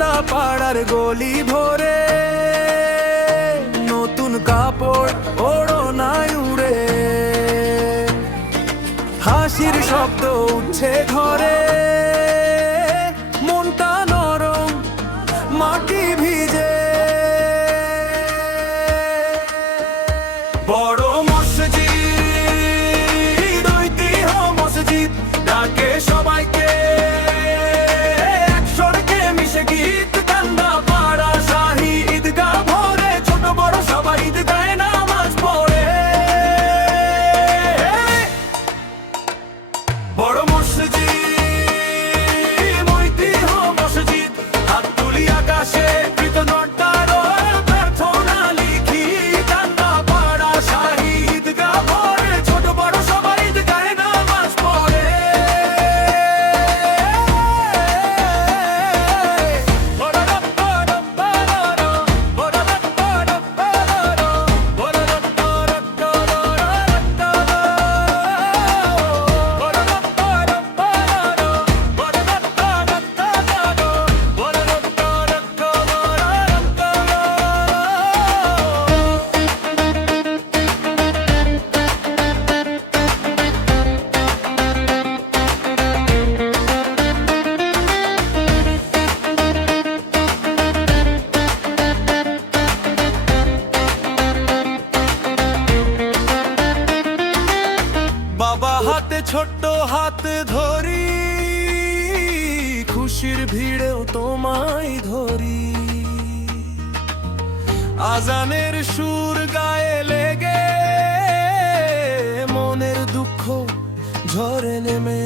কান্দা পাড়ার গলি ভরে, নতুন কাপড় ওড়নায় উড়ে, হাসির শব্দ উঠছে ঘরে, মনটা নরম মাটি ভিজে। বড় মসজিদ, ঐতিহ্য মসজিদ ডাকে সবাইকে, এক সড়কে মিশে গীত কান্দা পাড়া শাহী ঈদগাহ ভরে, ছোট বড় সবাই ঈদগাহে নামাজ পড়ে। বড় মসজিদ, ঐতিহ্য মসজিদ, হাত তুলি আকাশে কৃতজ্ঞতার প্রার্থনা লিখি, কান্দা পাড়া শাহী ঈদগাহ ভরে, ছোট বড় সবাই ঈদগাহে নামাজ পড়ে। বাবা হাতে ছোট্ট হাত ধরি, খুশির ভিড়েও তোমায় ধরি, আজানের সুর গায়ে লেগে, মনের দুঃখ ঝরে নেমে।